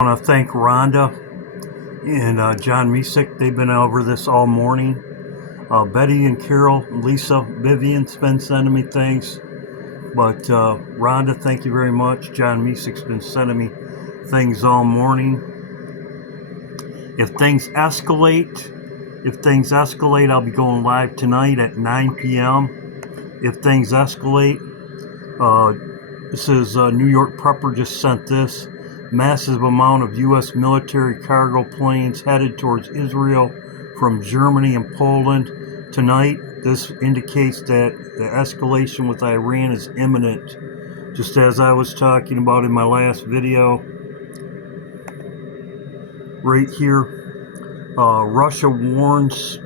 I want to thank Rhonda and John Misick. They've been over this all morning. Betty and Carol, Lisa, Vivian's been sending me things. But Rhonda, thank you very much. John Misick's been sending me things all morning. If things escalate, I'll be going live tonight at 9 p.m. If things escalate, this is New York Prepper just sent this. Massive amount of U.S. military cargo planes headed towards Israel from Germany and Poland tonight. This indicates that the escalation with Iran is imminent, just as I was talking about in my last video. Right here, Russia warns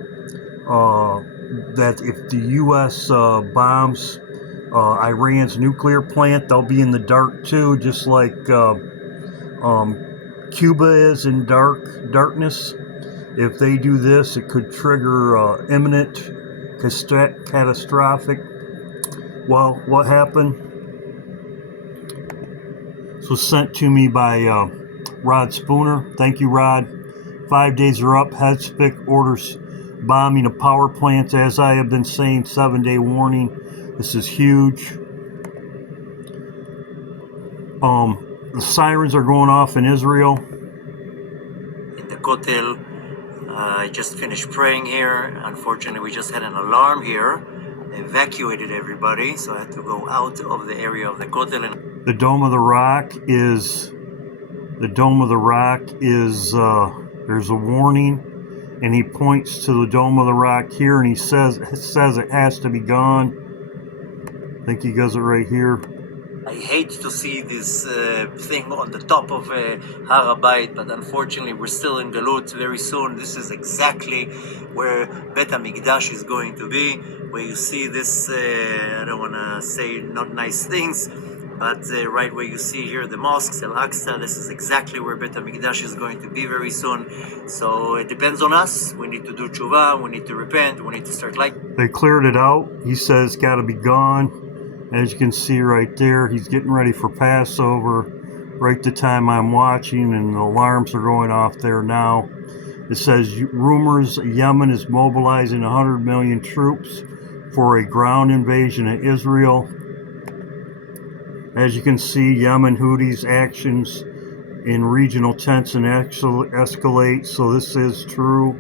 that if the U.S. bombs Iran's nuclear plant, they'll be in the dark too, just like Cuba is in darkness. If they do this, it could trigger imminent catastrophic. Well, what happened? This was sent to me by Rod Spooner. Thank you, Rod. 5 days are up. Hedspick orders bombing of power plants. As I have been saying, 7-day warning. This is huge. The sirens are going off in Israel. In the Kotel, I just finished praying here. Unfortunately, we just had an alarm here. They evacuated everybody, so I had to go out of the area of the Kotel. And the Dome of the Rock is. There's a warning, and he points to the Dome of the Rock here, and he says it has to be gone. I think he does it right here. I hate to see this thing on the top of Har HaBayit, but unfortunately we're still in Galut. Very soon this is exactly where Bet HaMikdash is going to be, where you see this, I don't want to say not nice things, but right where you see here the mosques, Al-Aqsa, this is exactly where Bet HaMikdash is going to be very soon. So it depends on us. We need to do tshuva, we need to repent, we need to start like... They cleared it out. He says it's got to be gone. As you can see right there, he's getting ready for Passover right the time I'm watching, and the alarms are going off there now. It says rumors Yemen is mobilizing 100 million troops for a ground invasion of Israel. As you can see, Yemen Houthis' actions in regional tension escalate, so this is true.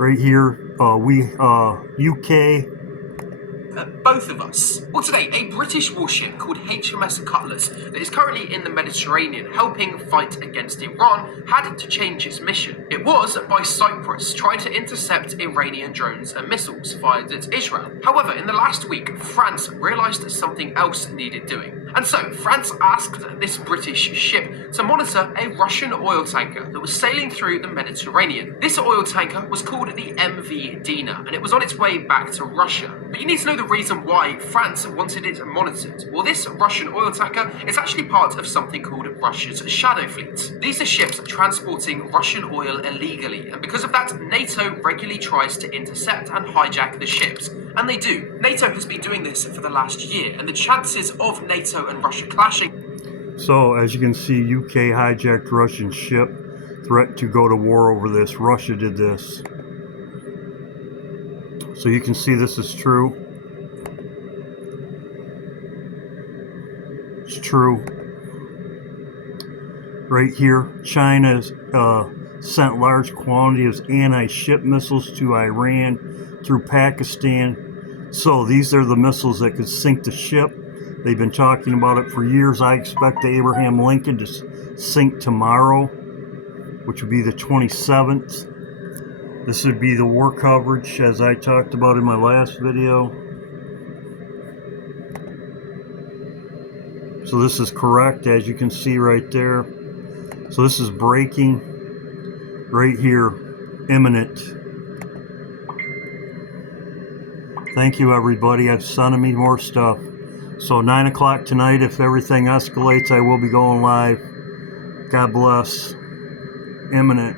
Right here, UK. Both of us. Well, today, a British warship called HMS Cutlass that is currently in the Mediterranean helping fight against Iran had to change its mission. It was by Cyprus, trying to intercept Iranian drones and missiles fired at Israel. However, in the last week, France realised something else needed doing. And so, France asked this British ship to monitor a Russian oil tanker that was sailing through the Mediterranean. This oil tanker was called the MV Dina, and it was on its way back to Russia. But you need to know the reason why France wanted it monitored. Well, this Russian oil tanker is actually part of something called Russia's shadow fleet. These are ships transporting Russian oil illegally, and because of that, NATO regularly tries to intercept and hijack the ships. And they do. NATO has been doing this for the last year, and the chances of NATO and Russia clashing. So, as you can see, UK hijacked Russian ship, threat to go to war over this. Russia did this. So you can see this is true. It's true. Right here, China sent large quantities of anti-ship missiles to Iran through Pakistan. So these are the missiles that could sink the ship. They've been talking about it for years. I expect the Abraham Lincoln to sink tomorrow, which would be the 27th. This would be the war coverage as I talked about in my last video. So this is correct, as you can see right there. So this is breaking right here, imminent. Thank you, everybody. I've sent me more stuff. So 9 o'clock tonight, if everything escalates, I will be going live. God bless. Imminent.